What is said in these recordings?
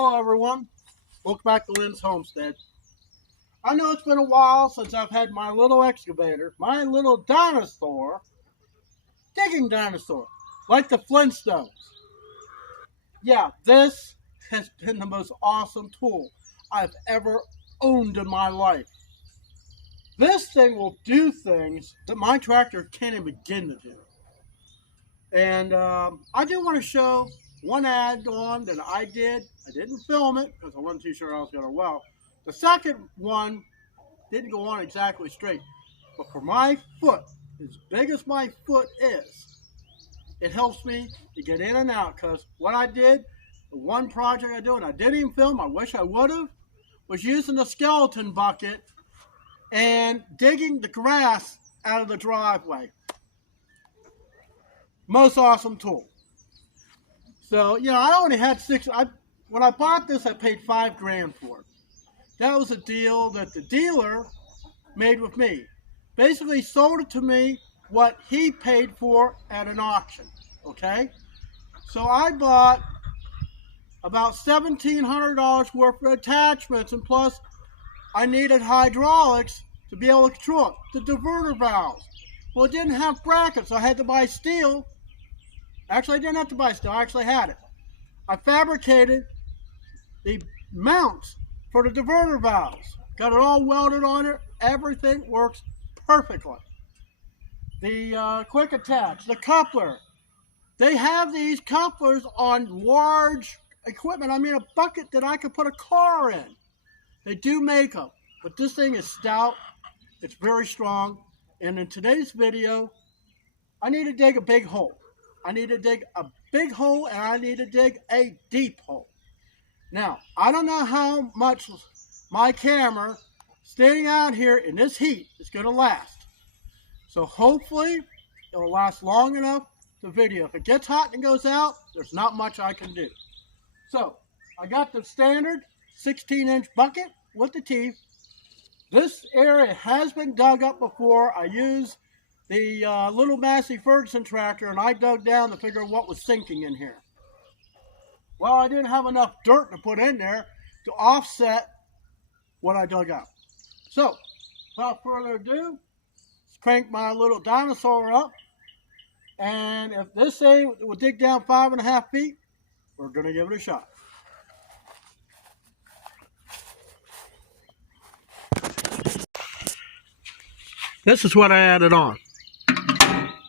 Hello everyone, welcome back to Lynn's Homestead. I know it's been a while since I've had my little excavator, my little dinosaur, digging dinosaur, like the Flintstones. Yeah, this has been the most awesome tool I've ever owned in my life. This thing will do things that my tractor can't even begin to do. And I do want to show one add-on that I did. I didn't film it because I wasn't too sure I was going to well. The second one didn't go on exactly straight. But for my foot, as big as my foot is, it helps me to get in and out. Because what I did, the one project I do, and I didn't even film, I wish I would have, was using the skeleton bucket and digging the grass out of the driveway. Most awesome tool. So, I only had when I bought this, I paid $5,000 for it. That was a deal that the dealer made with me. Basically sold it to me what he paid for at an auction, okay? So I bought about $1,700 worth of attachments, and plus I needed hydraulics to be able to control it. The diverter valves. Well, it didn't have brackets, so I had to buy steel. Actually, I didn't have to buy steel. I actually had it. I fabricated the mounts for the diverter valves. Got it all welded on it. Everything works perfectly. The quick attach, the coupler. They have these couplers on large equipment. I mean, a bucket that I could put a car in. They do make them. But this thing is stout. It's very strong. And in today's video, I need to dig a big hole. I need to dig a big hole, and I need to dig a deep hole. Now, I don't know how much my camera standing out here in this heat is going to last. So hopefully, it will last long enough to video. If it gets hot and goes out, there's not much I can do. So, I got the standard 16-inch bucket with the teeth. This area has been dug up before. I used the little Massey Ferguson tractor, and I dug down to figure out what was sinking in here. Well, I didn't have enough dirt to put in there to offset what I dug up. So, without further ado, let's crank my little dinosaur up. And if this thing will dig down 5.5 feet, we're going to give it a shot. This is what I added on.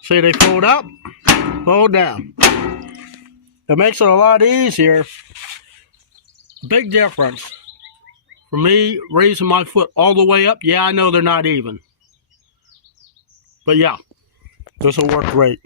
See, they fold up, fold down. It makes it a lot easier. Big difference for me raising my foot all the way up. Yeah, I know they're not even. But yeah, this will work great.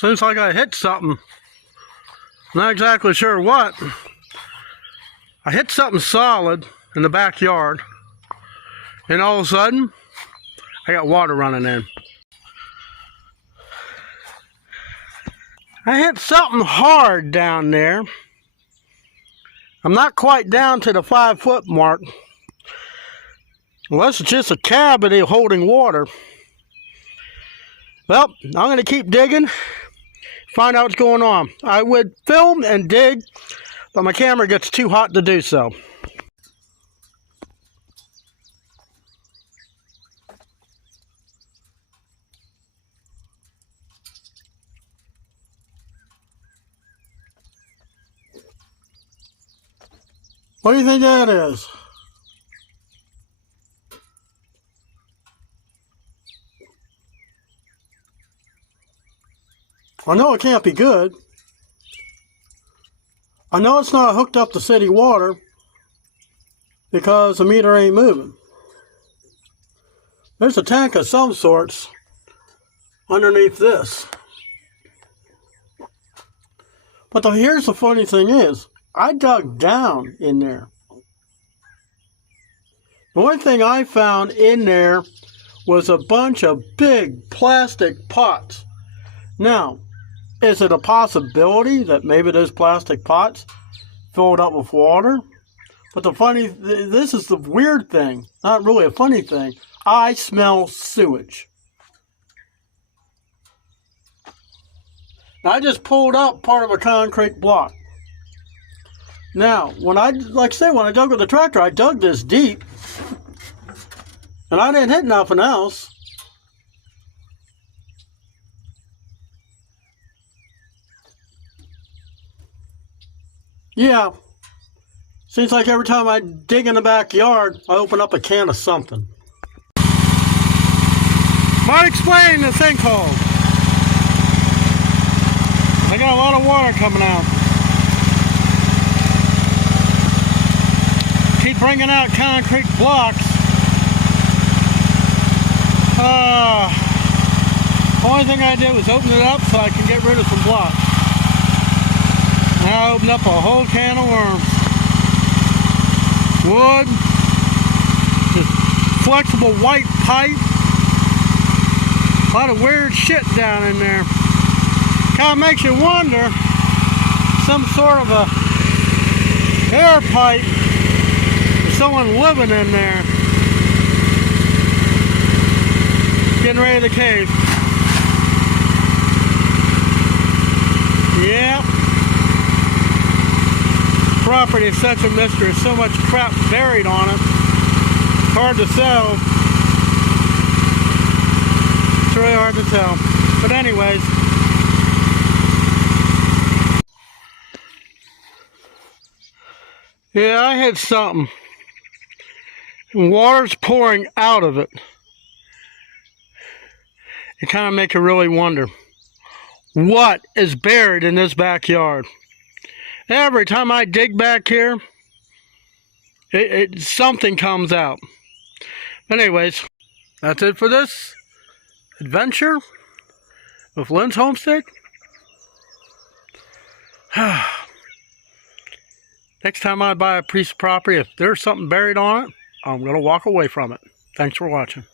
Seems like I hit something. Not exactly sure what. I hit something solid in the backyard, and all of a sudden, I got water running in. I hit something hard down there. I'm not quite down to the 5-foot mark. Unless it's just a cavity holding water. Well, I'm going to keep digging, find out what's going on. I would film and dig, but my camera gets too hot to do so. What do you think that is? I know it can't be good. I know it's not hooked up to city water because the meter ain't moving. There's a tank of some sorts underneath this. But here's the funny thing is, I dug down in there. The only thing I found in there was a bunch of big plastic pots. Now, is it a possibility that maybe those plastic pots filled up with water? But this is the weird thing, not really a funny thing. I smell sewage. Now, I just pulled up part of a concrete block. Now, when I dug with the tractor, I dug this deep, and I didn't hit nothing else. Yeah, seems like every time I dig in the backyard, I open up a can of something. Might explain the sinkhole. I got a lot of water coming out. Keep bringing out concrete blocks. Only thing I did was open it up so I can get rid of some blocks. Now I opened up a whole can of worms. Wood, this flexible white pipe, a lot of weird shit down in there. Kind of makes you wonder, some sort of a air pipe, there's someone living in there, getting ready to cave. Yeah. Property is such a mystery. There's so much crap buried on it. It's hard to sell. It's really hard to tell. But anyways. Yeah, I hit something. And water's pouring out of it. It kind of makes you really wonder. What is buried in this backyard? Every time I dig back here, something comes out. Anyways, that's it for this adventure with Lynn's Homestead. Next time I buy a piece of property, if there's something buried on it, I'm going to walk away from it. Thanks for watching.